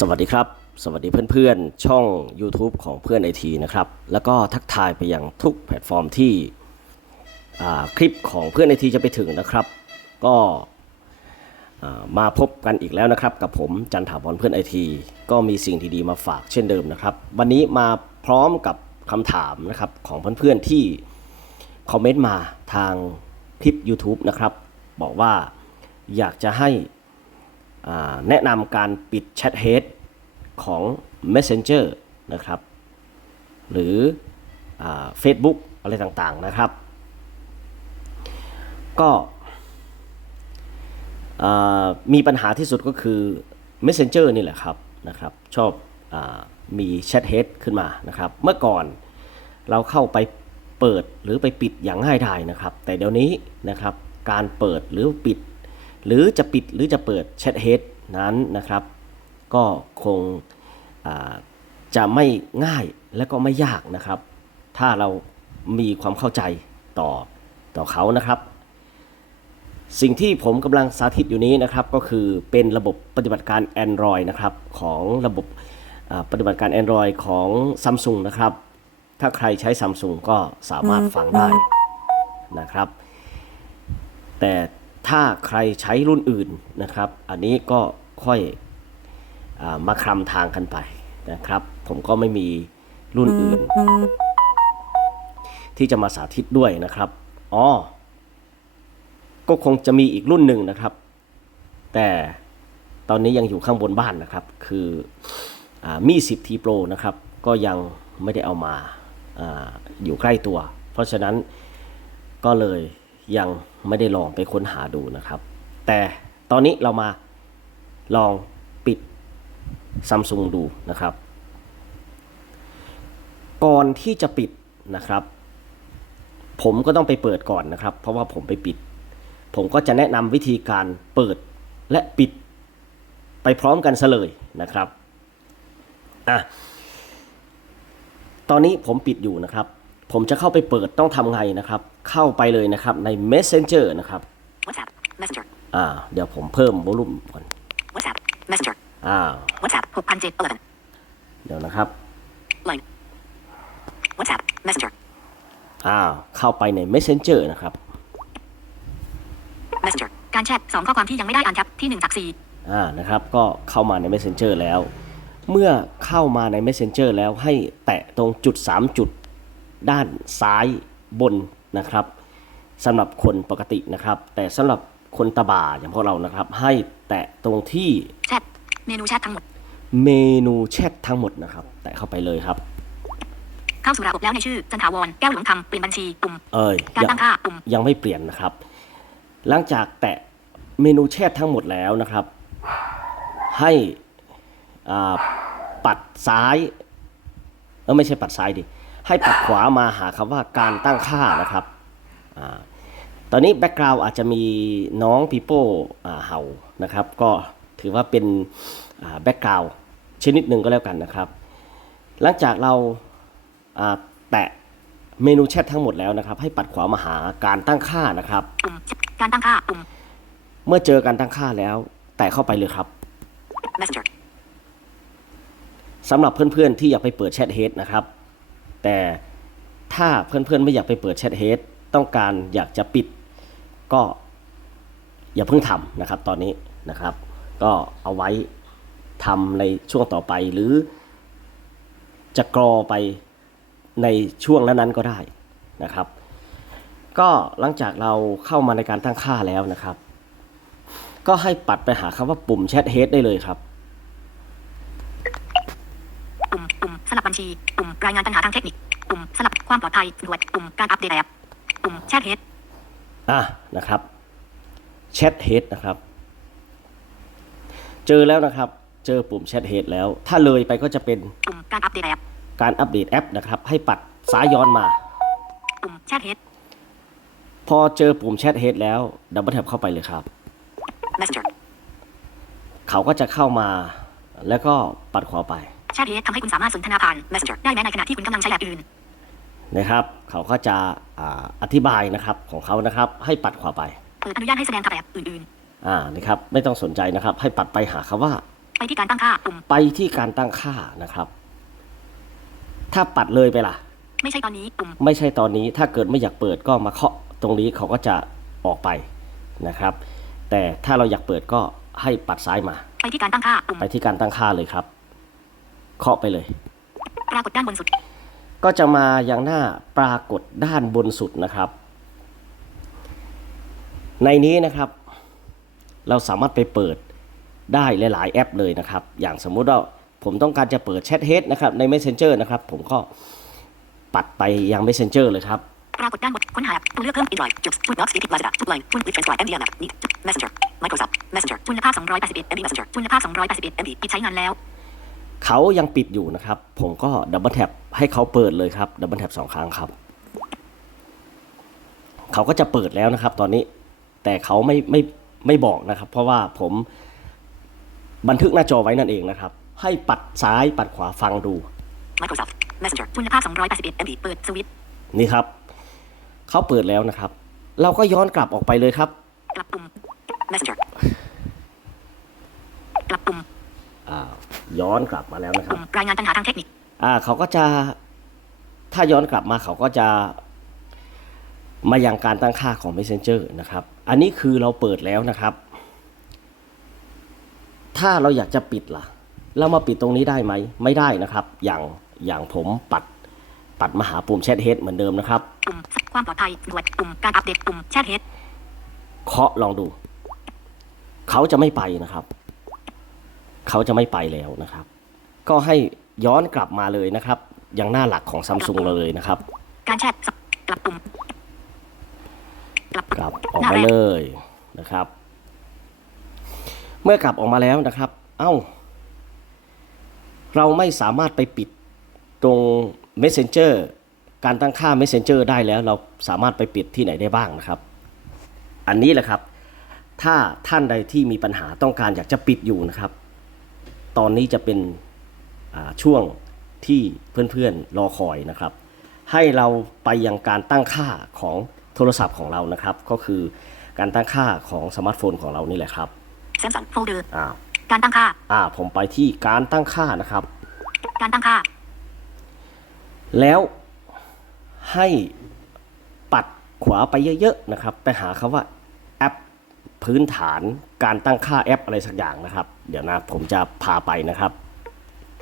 สวัสดีครับ สวัสดีเพื่อนๆ ช่อง YouTube ของเพื่อนไอทีนะครับ แล้วก็ทักทายไปยังทุกแพลตฟอร์มที่คลิปของเพื่อนไอทีจะไปถึงนะครับ ก็มาพบกันอีกแล้วนะครับ กับผมจันถาวรเพื่อนไอทีก็มีสิ่งดีๆมาฝากเช่นเดิมนะครับ วันนี้มาพร้อมกับคำถามนะครับของเพื่อนๆที่คอมเมนต์มาทางคลิป YouTube นะครับ บอกว่าอยากจะให้ แนะนำการปิดแชทเฮดของ Messenger นะครับ หรืออ Facebook อะไรต่างๆนะครับ ก็มีปัญหาที่สุดก็คือ Messenger นี่แหละครับนะครับ ชอบอมีแชทเฮดขึ้นมานะครับ เมื่อก่อนเราเข้าไปเปิดหรือไปปิดอย่างง่ายดายนะครับ แต่เดี๋ยวนี้นะครับการเปิดหรือปิด หรือจะปิดหรือจะเปิดแชทเฮดนั้นนะครับ ก็คงอ่าจะไม่ง่ายและก็ไม่ยากนะครับ ถ้าเรามีความเข้าใจต่อต่อเขานะครับ สิ่งที่ผมกำลังสาธิตอยู่นี้นะครับก็คือเป็นระบบปฏิบัติการ Android นะครับของระบบอ่าปฏิบัติการ Android ของ Samsung นะครับ ถ้าใครใช้ Samsung ก็สามารถฟังได้นะครับ แต่ ถ้าใครใช้รุ่นอื่นนะครับ อันนี้ก็ค่อยอมาคลำทางกันไปนะครับ ผมก็ไม่มีรุ่นอื่น ที่จะมาสาธิตด้วยนะครับอ๋อก็คงจะมีอีกรุ่นหนึ่งนะครับ แต่ตอนนี้ยังอยู่ข้างบนบ้านนะครับ คืออมี10 T Pro นะครับ ก็ยังไม่ได้เอามาอาอยู่ใกล้ตัว เพราะฉะนั้นก็เลย ยังไม่ได้ลองไปค้นหาดูนะครับ แต่ตอนนี้เรามาลองปิดซัมซุงดูนะครับ ก่อนที่จะปิดนะครับ ผมก็ต้องไปเปิดก่อนนะครับ เพราะว่าผมไปปิด ผมก็จะแนะนำวิธีการเปิดและปิดไปพร้อมกันซะเลยนะครับอะตอนนี้ผมปิดอยู่นะครับ ผมจะเข้าไปเปิดต้องทำไงนะครับ เข้าไปเลยนะครับใน Messenger นะครับ WhatsApp, Messenger, อ่าเดี๋ยวผมเพิ่มวอลุ่มก่อน WhatsApp, Messenger, อ่า WhatsApp, 6,711, เดี๋ยวนะครับ Line, WhatsApp, Messenger, อ่าเข้าไปใน Messenger นะครับ Messenger การแชทสองข้อความที่ยังไม่ได้อ่านครับที่1จาก4อ่านะครับ ก็เข้ามาใน Messenger แล้ว เมื่อเข้ามาใน Messenger แล้วให้แตะตรงจุด 3 จุด ด้านซ้ายบนนะครับสำหรับคนปกตินะครับ แต่สำหรับคนตาบ่าอย่างพวกเรานะครับ ให้แตะตรงที่แชทเมนูแชททั้งหมด เมนูแชททั้งหมดนะครับ แตะเข้าไปเลยครับเข้าสู่ระบบแล้วในชื่อจันถาวรแก้วหลวงคำเปลี่ยนบัญชีปุ่มเอ้ยการยังตั้งค่าปุ่มยังไม่เปลี่ยนนะครับ หลังจากแตะเมนูแชททั้งหมดแล้วนะครับ ให้อ่าปัดซ้ายเออไม่ใช่ปัดซ้ายดิ ให้ปัดขวามาหาคำว่าการตั้งค่านะครับอาตอนนี้แบ็กกราว n d อาจจะมีน้องปีโป้อ่าเห่านะครับ ก็ถือว่าเป็นแบ็กกราว n d ชนิดหนึ่งก็แล้วกันนะครับ หลังจากเราอ่าแตะเมนูแชททั้งหมดแล้วนะครับ ให้ปัดขวามาหาการตั้งค่านะครับปุ่มการตั้งค่าปุ่มเมื่อเจอการตั้งค่าแล้ว แตะเข้าไปเลยครับ Messenger สำหรับเพื่อนๆที่อยากไปเปิดแชทเฮดนะครับ แต่ถ้าเพื่อนๆไม่อยากไปเปิดแชทเฮดต้องการอยากจะปิดก็อย่าเพิ่งทำนะครับตอนนี้นะครับ ก็เอาไว้ทำในช่วงต่อไปหรือจะกรอไปในช่วงนั้นๆก็ได้นะครับ ก็หลังจากเราเข้ามาในการตั้งค่าแล้วนะครับ ก็ให้ปัดไปหาคำว่าปุ่มแชทเฮดได้เลยครับ ปุ่มปุ่มสลับบั ญชีปุ่มรายงานปัญหาทางเทคนิคปุ่มสลับความปลอดภัยด่วนปุ่มการอัปเดตแอปปุ่มแชทเฮดอะนะครับแชทเฮดนะครับ เจอแล้วนะครับ เจอปุ่มแชทเฮดแล้ว ถ้าเลยไปก็จะเป็นปุ่มการอัปเดตแอปการอัปเดตแอปนะครับ ให้ปัดซ้ายย้อนมาปุ่มแชทเฮดพอเจอปุ่มแชทเฮดแล้วดับเบิลแท็บเข้าไปเลยครับ Messenger เขาก็จะเข้ามาแล้วก็ปัดขวาไป แชทเฮดทำให้คุณสามารถสนทนาผ่าน Messenger ได้แม้ในขณะที่คุณกำลังใช้แอปอื่นนะครับเขาก็จะอ่าอธิบายนะครับของเขานะครับให้ปัดขวาไปเปิดอนุญาตให้แสดงกับแอปอื่นอ่านะครับไม่ต้องสนใจนะครับ ให้ปัดไปหาคำว่าๆการตั้งค่าปุ่มการตั้งค่านะครับปุ่มการอัปเดตแอปไปที่การตั้งค่าปุ่มไปที่การตั้งค่านะครับ ถ้าปัดเลยไปล่ะ ไม่ใช่ตอนนี้ปุ่มไม่ใช่ตอนนี้ถ้าเกิดไม่อยากเปิดก็มาเคาะตรงนี้เขาก็จะออกไปนะครับ แต่ถ้าเราอยากเปิดก็ให้ปัดซ้ายมา ไปที่การตั้งค่าปุ่มไปที่การตั้งค่าเลยครับ เคาะไปเลย ปรากฏด้านบนสุด ก็จะมาอย่างหน้าปรากฏด้านบนสุดนะครับ ในนี้นะครับ เราสามารถไปเปิดได้หลาย ๆ แอปเลยนะครับ อย่างสมมุติว่าผมต้องการจะเปิดแชทเฮดนะครับใน Messenger นะครับ ผมก็ปัดไปยัง Messenger เลยครับปรากฏด้านบนค้นหาตัวเลือกเพิ่ม Android จุด Food Box Sticky Lazada ทุกไลน์คุณ With Transcribe MD Map นี่ Messenger Microsoft Messenger คุณภาพ281 MB Messenger คุณภาพ281 MB ปิดใช้งานแล้ว เขายังปิดอยู่นะครับ ผมก็ดับเบิลแท็บให้เขาเปิดเลยครับดับเบิลแท็บสองครั้งครับ เขาก็จะเปิดแล้วนะครับ ตอนนี้แต่เขาไม่ไม่ไม่บอกนะครับ เพราะว่าผมบันทึกหน้าจอไว้นั่นเองนะครับ ให้ปัดซ้ายปัดขวาฟังดู Microsoft Messenger คุณภาพ 281 MB เปิดสวิตช์นี่ครับ เขาเปิดแล้วนะครับ เราก็ย้อนกลับออกไปเลยครับ กลับปุ่ม Messenger กลับปุ่ม อ่า ย้อนกลับมาแล้วนะครัปุ่บมรายงานปัญหาทางเทคนิค อ่าเขาก็จะถ้าย้อนกลับมาเขาก็จะมายังการตั้งค่าของ Messenger นะครับ อันนี้คือเราเปิดแล้วนะครับ ถ้าเราอยากจะปิดล่ะ เรามาปิดตรงนี้ได้ไหม ไม่ได้นะครับ อย่างอย่างผมปัดปัดมาหาปุ่มแชทเฮดเหมือนเดิมนะครับ ปุ่มความปลอดภัยด่วนปุ่มการอัปเดตปุ่มแชทเฮดเคาะลองดู เขาจะไม่ไปนะครับ เขาจะไม่ไปแล้วนะครับ ก็ให้ย้อนกลับมาเลยนะครับ ยังหน้าหลักของซัมซุงเราเลยนะครับ การแชทสับกลับปุ่มกลับกลับออกหน้ามาแรกเลยนะครับ เมื่อกลับออกมาแล้วนะครับ เอ้า เราไม่สามารถไปปิดตรง Messenger การตั้งค่า Messenger ได้แล้ว เราสามารถไปปิดที่ไหนได้บ้างนะครับ อันนี้แหละครับ ถ้าท่านใดที่มีปัญหาต้องการอยากจะปิดอยู่นะครับ ตอนนี้จะเป็นอ่าช่วงที่เพื่อนๆรอคอยนะครับ ให้เราไปยังการตั้งค่าของโทรศัพท์ของเรานะครับ ก็คือการตั้งค่าของสมาร์ทโฟนของเรานี่แหละครับ Samsung โฟลเดอร์อ้าวการตั้งค่า อ่า ผมไปที่การตั้งค่านะครับ การตั้งค่า แล้วให้ปัดขวาไปเยอะๆนะครับ ไปหาคำว่าแอป พื้นฐานการตั้งค่าแอปอะไรสักอย่างนะครับ เดี๋ยวนะผมจะพาไปนะครับ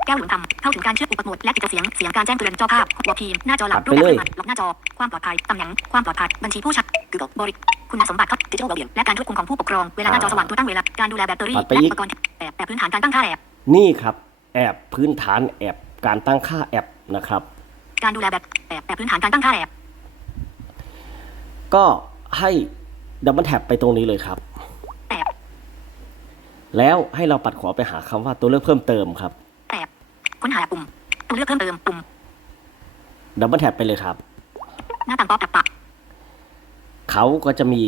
แก้วหลุมทำเข้าถึงการเชื่อมอุปโภคและปิดเสียงเสียงการแจ้งเตือนจอภาพหัวพิมพ์หน้าจอหลักปัดรูไปปแบบเลยเครื่องอัดล็อกหน้าจอความปลอดภัยตำแหน่งความปลอดภัยบัญชีผู้ใช้ Google บริคุณสมบัติครับ Digital Wellbeing และการควบคุมของผู้ปกครองเวลาหน้าจอสว่างตัวตั้งเวลาการดูแลแบตเตอรี่ปัดไปและอีกอุปกรณ์แอบแอบพื้นฐานการตั้งค่าแอบนี่ครับแอปพื้นฐานแอปการตั้งค่าแอปนะครับ การดูแลแบบแอบแอบพื้นฐานการตั้งค่าแอบก็ให้ดับเบิลแท็บไปตรงนี้เลยครับแอบ แล้วให้เราปัดขวาไปหาคำว่าตัวเลือกเพิ่มเติมครับแอบค้นหาปุ่มตัวเลือกเพิ่มเติมปุ่มดับเบิลแท็บไปเลยครับ หน้าต่างป๊อปอัพปะเขาก็จะมี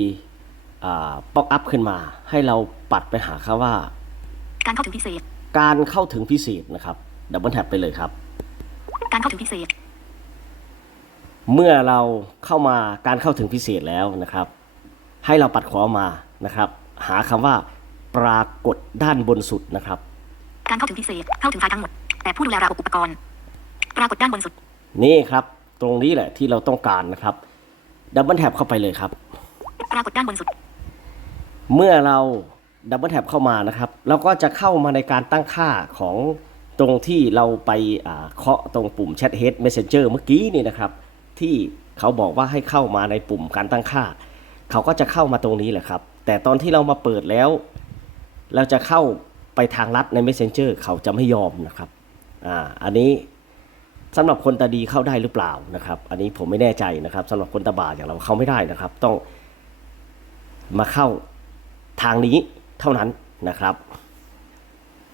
ป๊อปอัพขึ้นมา ให้เราปัดไปหาคำว่า การเข้าถึงพิเศษ การเข้าถึงพิเศษนะครับดับเบิลแท็บไปเลยครับ การเข้าถึงพิเศษ เมื่อเราเข้ามาการเข้าถึงพิเศษแล้วนะครับ ให้เราปัดขวามานะครับ หาคำว่า ปรากฏด้านบนสุดนะครับ การเข้าถึงพิเศษเข้าถึงไฟล์ทั้งหมด แต่ผู้ดูแลระบบอุปกรณ์ ปรากฏด้านบนสุด นี่ครับ ตรงนี้แหละที่เราต้องการนะครับดับเบิลแท็บเข้าไปเลยครับ ปรากฏด้านบนสุด เมื่อเราดับเบิลแท็บเข้ามานะครับ เราก็จะเข้ามาในการตั้งค่าของตรงที่เราไปอ่าเคาะตรงปุ่ม Chat Head Messenger เมื่อกี้นี่นะครับ ที่เขาบอกว่าให้เข้ามาในปุ่มการตั้งค่า เขาก็จะเข้ามาตรงนี้แหละครับ แต่ตอนที่เรามาเปิดแล้ว เราจะเข้าไปทางลัดใน Messenger เขาจะไม่ยอมนะครับอ่าอันนี้สำหรับคนตาดีเข้าได้หรือเปล่านะครับ อันนี้ผมไม่แน่ใจนะครับสำหรับคนตาบาดอย่างเราเข้าไม่ได้นะครับ ต้องมาเข้าทางนี้เท่านั้นนะครับ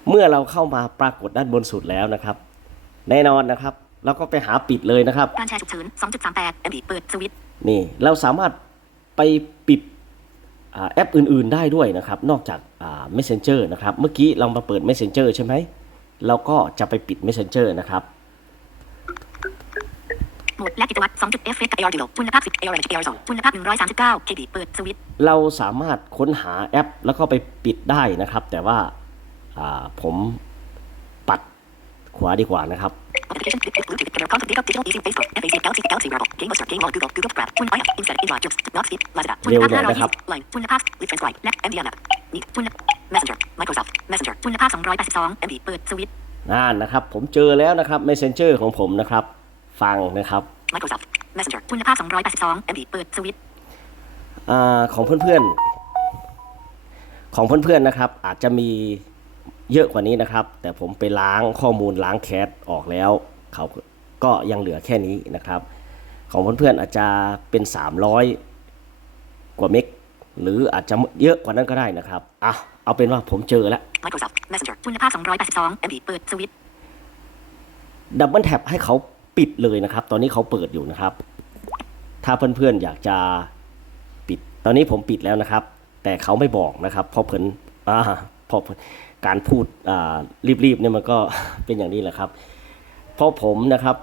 เมื่อเราเข้ามาปรากฏด้านบนสุดแล้วนะครับ แน่นอนนะครับ เราก็ไปหาปิดเลยนะครับ การแชร์ฉุกเฉิน2.38 MB เปิดสวิตช์นี่เราสามารถไปปิดอ่า แอปอื่นๆได้ด้วยนะครับ นอกจากอ่า Messenger นะครับ เมื่อกี้เรามาเปิด Messenger ใช่ไหมเราก็จะไปปิด Messenger นะครับโหมดและกิจวัตร 2.f เฟสกับ AR ดิโลคุณภาพ10 AR Range AR 2คุณภาพ139 KB เปิดสวิตช์เราสามารถค้นหาแอปแล้วก็ไปปิดได้นะครับ แต่ว่าอ่าผมปัด ขวาดีกว่านะครับเร็วหน่อยนะครับนั่นนะครับ ผมเจอแล้วนะครับ Messenger ของผมนะครับ ฟังนะครับ Microsoft Messenger คุณภาพ282 MB เปิดสวิตช์ของเพื่อนๆ ของเพื่อนๆ นะครับ อาจจะมี เยอะกว่านี้นะครับ แต่ผมไปล้างข้อมูลล้างแคชออกแล้ว เขาก็ยังเหลือแค่นี้นะครับ ของเพื่อนๆอาจจะเป็น 300 กว่าเมกหรืออาจจะเยอะกว่านั้นก็ได้นะครับอะเอาเป็นว่าผมเจอแล้ว Microsoft Messenger คุณภาพ 282 MB เปิดสวิตช์ดับเบิลแท็บให้เขาปิดเลยนะครับ ตอนนี้เขาเปิดอยู่นะครับ ถ้าเพื่อนๆอยากจะปิด ตอนนี้ผมปิดแล้วนะครับ แต่เขาไม่บอกนะครับ เพราะเพิ่นอ่าเพราะการพูดอ่ารีบๆเนี่ยมันก็เป็นอย่างนี้แหละครับ เพราะผมนะครับ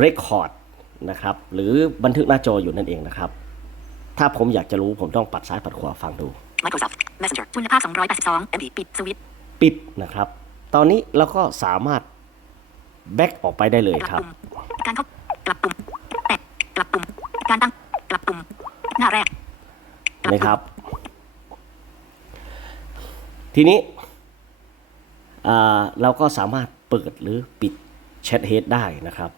เรคคอร์ดนะครับ หรือบันทึกหน้าจออยู่นั่นเองนะครับ ถ้าผมอยากจะรู้ผมต้องปัดซ้ายปัดขวาฟังดู Microsoft Messenger คุณภาพ 282 MB ปิดสวิตช์ปิดนะครับ ตอนนี้เราก็สามารถแบ็กออกไปได้เลยกลับครับปุ่มการเข้ากลับปุ่มแตะกลับปุ่มการตั้งกลับปุ่มหน้าแรกกลับปุ่มนะครับ ทีนี้เราก็สามารถเปิดหรือปิดแชทเฮดได้นะครับ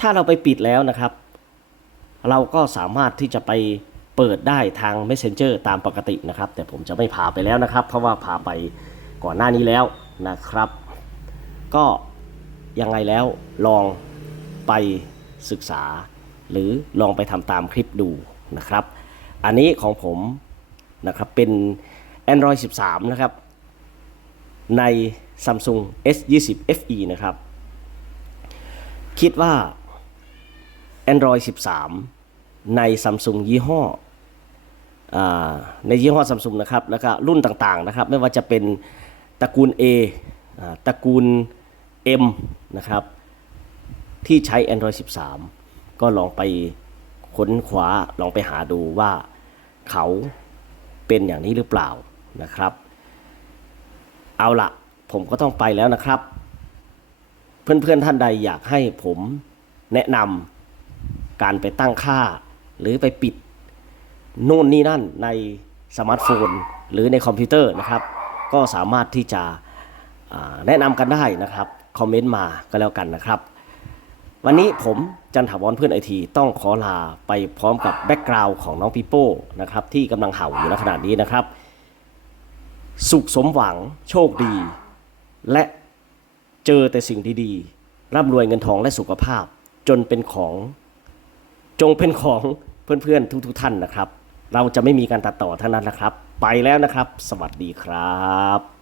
ถ้าเราไปปิดแล้วนะครับ เราก็สามารถที่จะไปเปิดได้ทาง Messenger ตามปกตินะครับ แต่ผมจะไม่พาไปแล้วนะครับ เพราะว่าพาไปก่อนหน้านี้แล้วนะครับ ก็ยังไงแล้วลองไปศึกษา หรือลองไปทำตามคลิปดูนะครับ อันนี้ของผมนะครับเป็น Android 13 นะครับ ใน Samsung S20 FE นะครับ คิดว่า Android 13 ใน Samsung ยี่ห้อในยี่ห้อ Samsung นะครับ แล้วก็รุ่นต่างๆนะครับ ไม่ว่าจะเป็นตระกูล A อ่าตระกูล M นะครับ ที่ใช้ Android 13 ก็ลองไปค้นคว้าลองไปหาดูว่าเขาเป็นอย่างนี้หรือเปล่า นะครับ เอาละผมก็ต้องไปแล้วนะครับ เพื่อนๆท่านใดอยากให้ผมแนะนำการไปตั้งค่า หรือไปปิดนู่นนี่นั่นในสมาร์ทโฟน หรือในคอมพิวเตอร์นะครับ ก็สามารถที่จะแนะนำกันได้นะครับ คอมเมนต์มาก็แล้วกันนะครับ วันนี้ผมจันถาวรเพื่อนไอทีต้องขอลาไปพร้อมกับแบ็กกราวน์ของน้องปีโป้นะครับที่กำลังเห่าอยู่ณขณะนี้นะครับ สุขสมหวังโชคดี และเจอแต่สิ่งดีๆร่ำรวยเงินทองและสุขภาพ จนเป็นของจงเป็นของเพื่อนๆทุกๆท่านนะครับ เราจะไม่มีการตัดต่อเท่านั้นนะครับ ไปแล้วนะครับ สวัสดีครับ